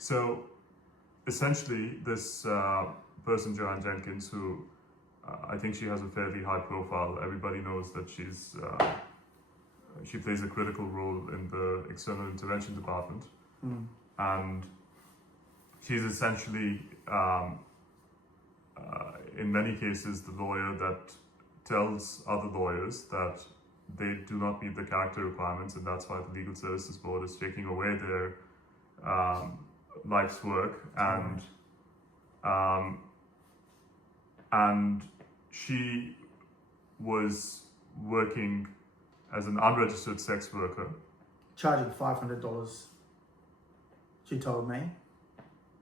So essentially, this person, Joanne Jenkins, who I think she has a fairly high profile. Everybody knows that she plays a critical role in the External Intervention Department, and she's essentially, in many cases, the lawyer that tells other lawyers that they do not meet the character requirements, and that's why the Legal Services Board is taking away their life's work. And she was working as an unregistered sex worker, charging $500. She told me.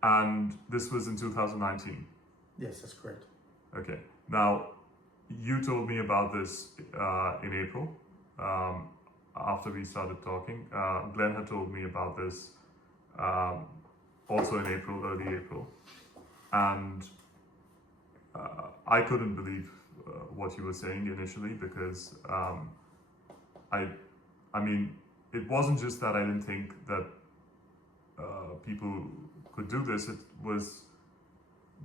and this was in 2019. Yes, that's correct. Okay. Now, you told me about this in April, after we started talking. Glenn had told me about this also in April, early April. And I couldn't believe what you were saying initially, because I mean, it wasn't just that I didn't think that people could do this, it was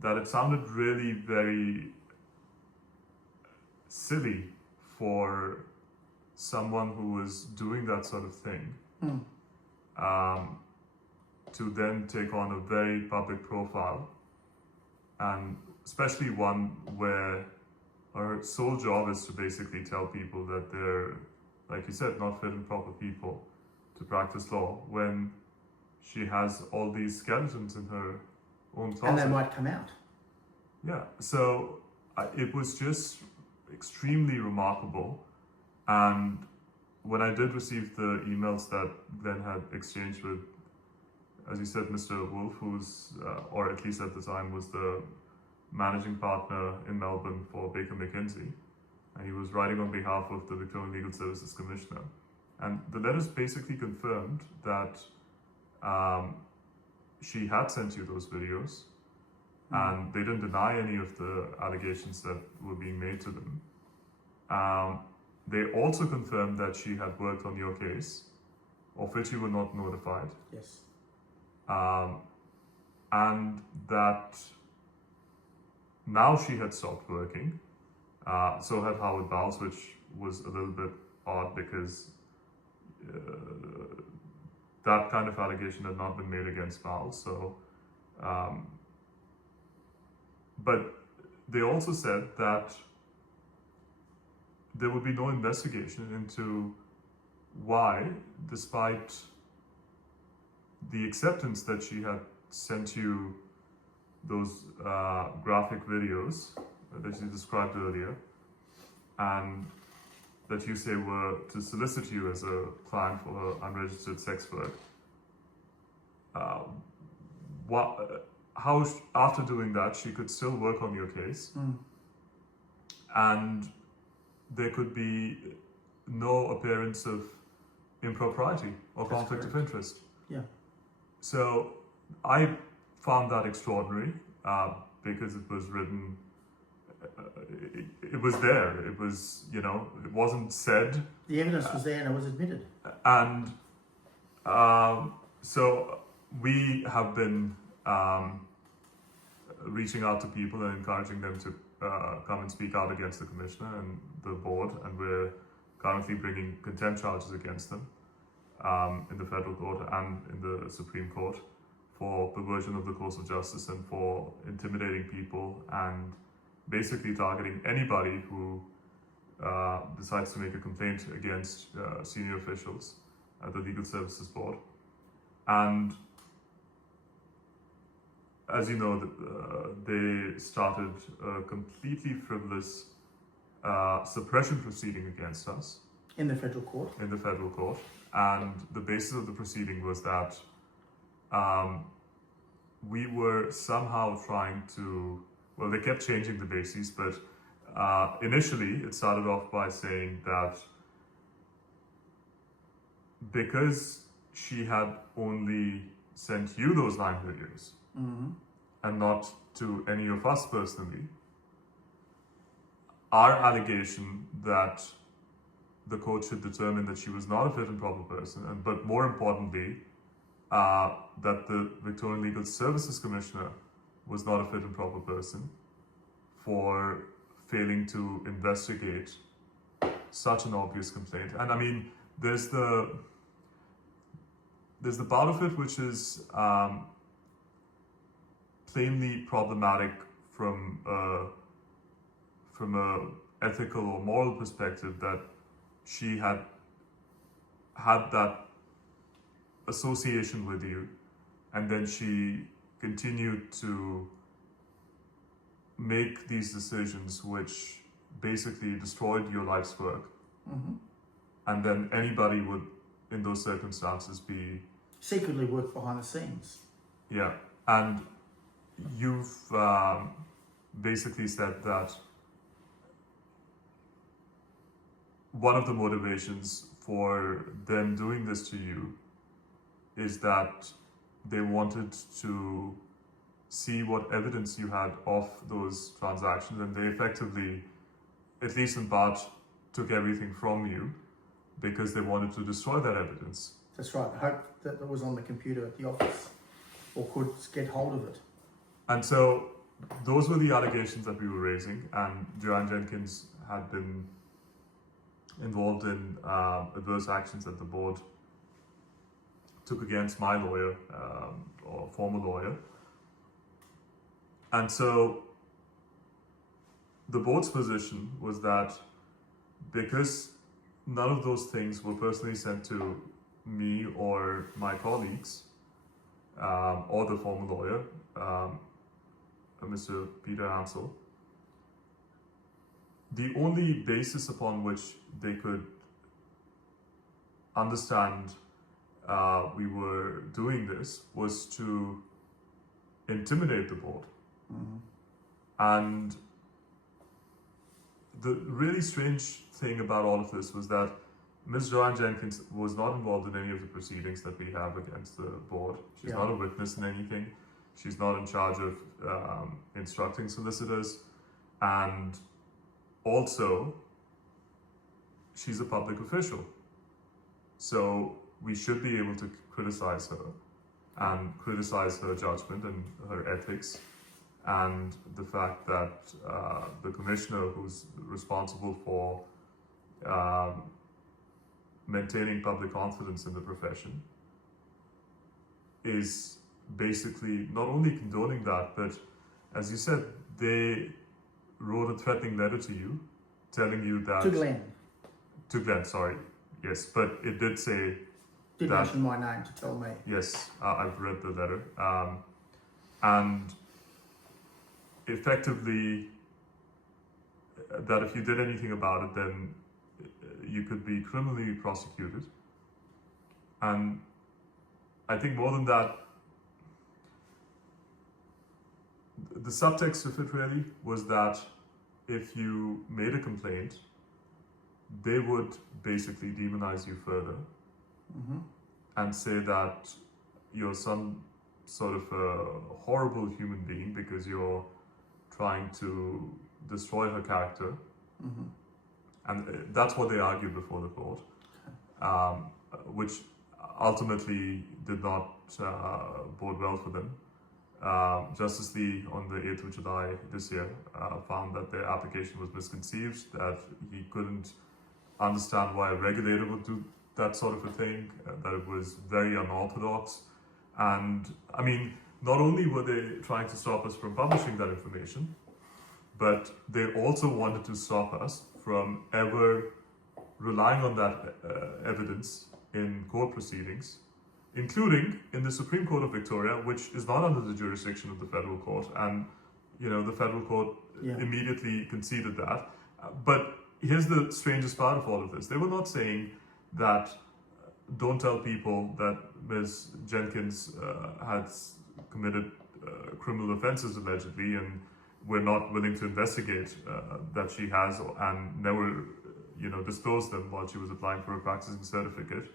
that it sounded really very silly for someone who was doing that sort of thing to then take on a very public profile, and especially one where her sole job is to basically tell people that they're, like you said, not fit and proper people to practice law, when she has all these skeletons in her own closet. And they might come out. Yeah, so it was just extremely remarkable. And when I did receive the emails that Glenn had exchanged with, as you said, Mr. Wolf, who's, or at least at the time, was the managing partner in Melbourne for Baker McKenzie, and he was writing on behalf of the Victorian Legal Services Commissioner. And the letters basically confirmed that she had sent you those videos, and they didn't deny any of the allegations that were being made to them. They also confirmed that she had worked on your case, of which you were not notified. Yes. And that now she had stopped working. So had Howard Bowles, which was a little bit odd, because that kind of allegation had not been made against Bowles. So, but they also said that there would be no investigation into why, despite the acceptance that she had sent you those graphic videos that you described earlier, and that you say were to solicit you as a client for her unregistered sex work. How, after doing that, she could still work on your case, and there could be no appearance of impropriety or conflict of interest. Yeah. So I found that extraordinary, because it was written, it was there, it was, you know, it wasn't said. The evidence was there and it was admitted. And so we have been reaching out to people and encouraging them to come and speak out against the Commissioner and the board, and we're currently bringing contempt charges against them in the federal court and in the Supreme Court for perversion of the course of justice and for intimidating people and basically targeting anybody who decides to make a complaint against senior officials at the Legal Services Board. And as you know, they started a completely frivolous suppression proceeding against us. In the federal court? In the federal court. And the basis of the proceeding was that we were somehow trying to, well, they kept changing the basis, but initially it started off by saying that because she had only sent you those 9 videos and not to any of us personally, our allegation that the court should determine that she was not a fit and proper person, but more importantly, that the Victorian Legal Services Commissioner was not a fit and proper person for failing to investigate such an obvious complaint. And I mean, there's the part of it which is plainly problematic from a ethical or moral perspective, that she had that association with you, and then she continued to make these decisions which basically destroyed your life's work. Mm-hmm. And then anybody would, in those circumstances, be Secretly work behind the scenes. yeah. And you've basically said that one of the motivations for them doing this to you is that they wanted to see what evidence you had of those transactions, and they effectively, at least in part, took everything from you because they wanted to destroy that evidence. That's right. I hope that it was on the computer at the office or could get hold of it. And so those were the allegations that we were raising, and Joanne Jenkins had been involved in adverse actions that the board took against my lawyer, or former lawyer. And so the board's position was that because none of those things were personally sent to me or my colleagues, or the former lawyer, Mr. Peter Ansel, the only basis upon which they could understand we were doing this was to intimidate the board. Mm-hmm. And the really strange thing about all of this was that Ms. Joanne Jenkins was not involved in any of the proceedings that we have against the board. She's Yeah. not a witness in anything. She's not in charge of instructing solicitors. And also, she's a public official. So we should be able to criticize her and criticize her judgment and her ethics, and the fact that the commissioner, who's responsible for maintaining public confidence in the profession, is basically not only condoning that, but as you said, they wrote a threatening letter to you, telling you that... To Glenn. To Glenn, sorry. Yes, but it did say... Did that, mention my name to tell me. Yes, I've read the letter. And effectively, that if you did anything about it, then you could be criminally prosecuted. And I think more than that, the subtext of it really was that if you made a complaint, they would basically demonize you further. Mm-hmm. And say that you're some sort of a horrible human being because you're trying to destroy her character. Mm-hmm. And that's what they argued before the court, which ultimately did not bode well for them. Justice Lee, on the 8th of July this year, found that their application was misconceived, that he couldn't understand why a regulator would do that sort of a thing, that it was very unorthodox. And I mean, not only were they trying to stop us from publishing that information, but they also wanted to stop us from ever relying on that evidence in court proceedings, including in the Supreme Court of Victoria, which is not under the jurisdiction of the federal court. And, you know, the federal court immediately conceded that. But here's the strangest part of all of this. They were not saying that don't tell people that Ms. Jenkins has committed criminal offences allegedly, and we're not willing to investigate that she has, and never, you know, disclose them while she was applying for a practicing certificate.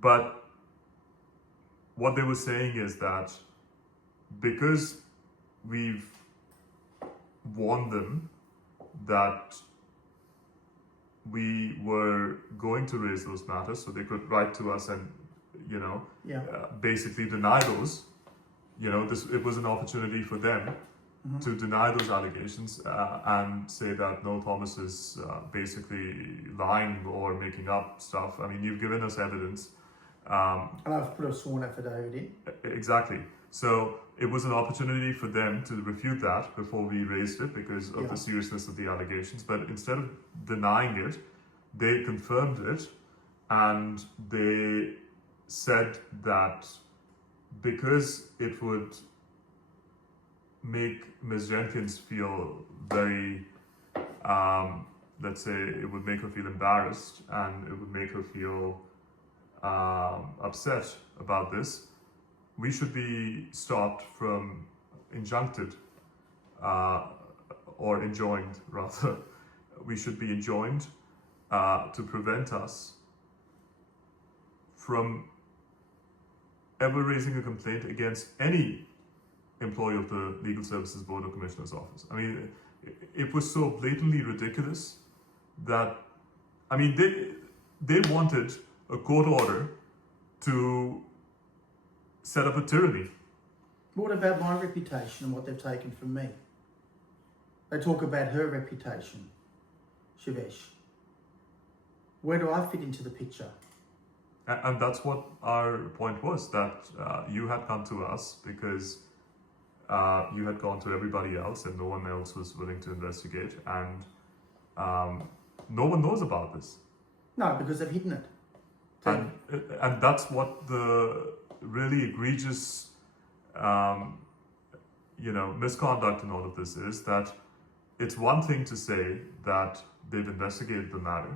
But what they were saying is that because we've warned them that we were going to raise those matters, so they could write to us and basically deny those. It was an opportunity for them to deny those allegations and say that no, Thomas is basically lying or making up stuff. I mean, you've given us evidence. And I've put a sworn affidavit in. Exactly. So it was an opportunity for them to refute that before we raised it because of the seriousness of the allegations. But instead of denying it, they confirmed it, and they said that because it would make Ms. Jenkins feel very, let's say, it would make her feel embarrassed and it would make her feel upset about this, we should be stopped from enjoined, or enjoined rather. We should be enjoined to prevent us from ever raising a complaint against any employee of the Legal Services Board or Commissioner's Office. I mean, it was so blatantly ridiculous that, I mean, they wanted a court order to set up a tyranny. What about my reputation and what they've taken from me? They talk about her reputation, Shivesh. Where do I fit into the picture? And that's what our point was, that you had come to us because you had gone to everybody else and no one else was willing to investigate, and no one knows about this. No, because they've hidden it. And that's what the really egregious misconduct in all of this is, that it's one thing to say that they've investigated the matter,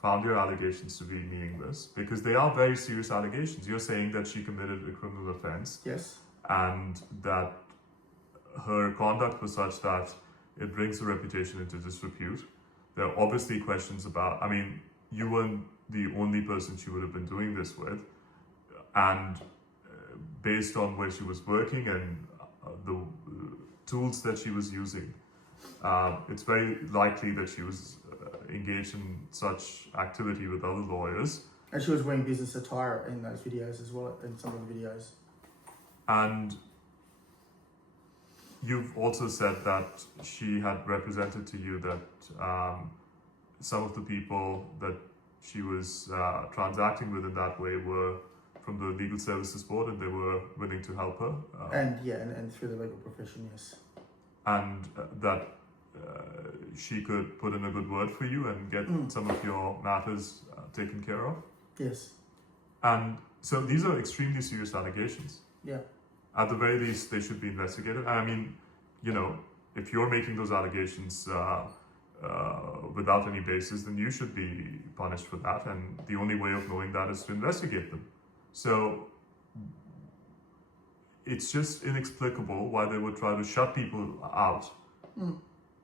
found your allegations to be meaningless, because they are very serious allegations. You're saying that she committed a criminal offense. Yes. And that her conduct was such that it brings her reputation into disrepute. There are obviously questions about, I mean, you weren't the only person she would have been doing this with, and based on where she was working and the tools that she was using, it's very likely that she was engaged in such activity with other lawyers. And she was wearing business attire in those videos as well, in some of the videos. And you've also said that she had represented to you that some of the people that she was transacting with in that way were from the Legal Services Board, and they were willing to help her. And through the legal profession, yes. And that she could put in a good word for you and get some of your matters taken care of. Yes. And so these are extremely serious allegations. Yeah. At the very least, they should be investigated. I mean, if you're making those allegations without any basis, then you should be punished for that. And the only way of knowing that is to investigate them. So it's just inexplicable why they would try to shut people out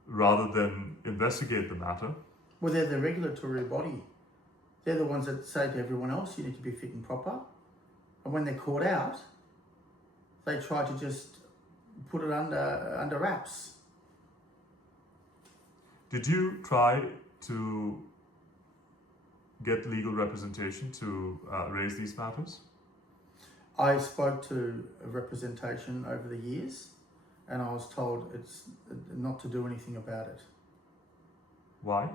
rather than investigate the matter. Well, they're the regulatory body. They're the ones that say to everyone else, you need to be fit and proper. And when they're caught out, they try to just put it under wraps. Did you try to get legal representation to raise these matters? I spoke to a representation over the years, and I was told it's not to do anything about it. Why?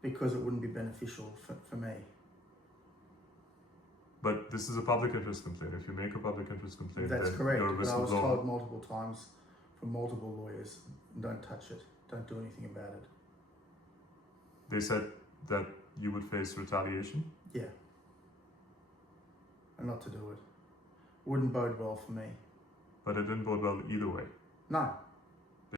Because it wouldn't be beneficial for me. But this is a public interest complaint. If you make a public interest complaint, That's then correct. you're a But I was whistleblower. told multiple times from multiple lawyers, don't touch it, don't do anything about it. They said that you would face retaliation? Yeah. And not to do it. Wouldn't bode well for me. But it didn't bode well either way. No.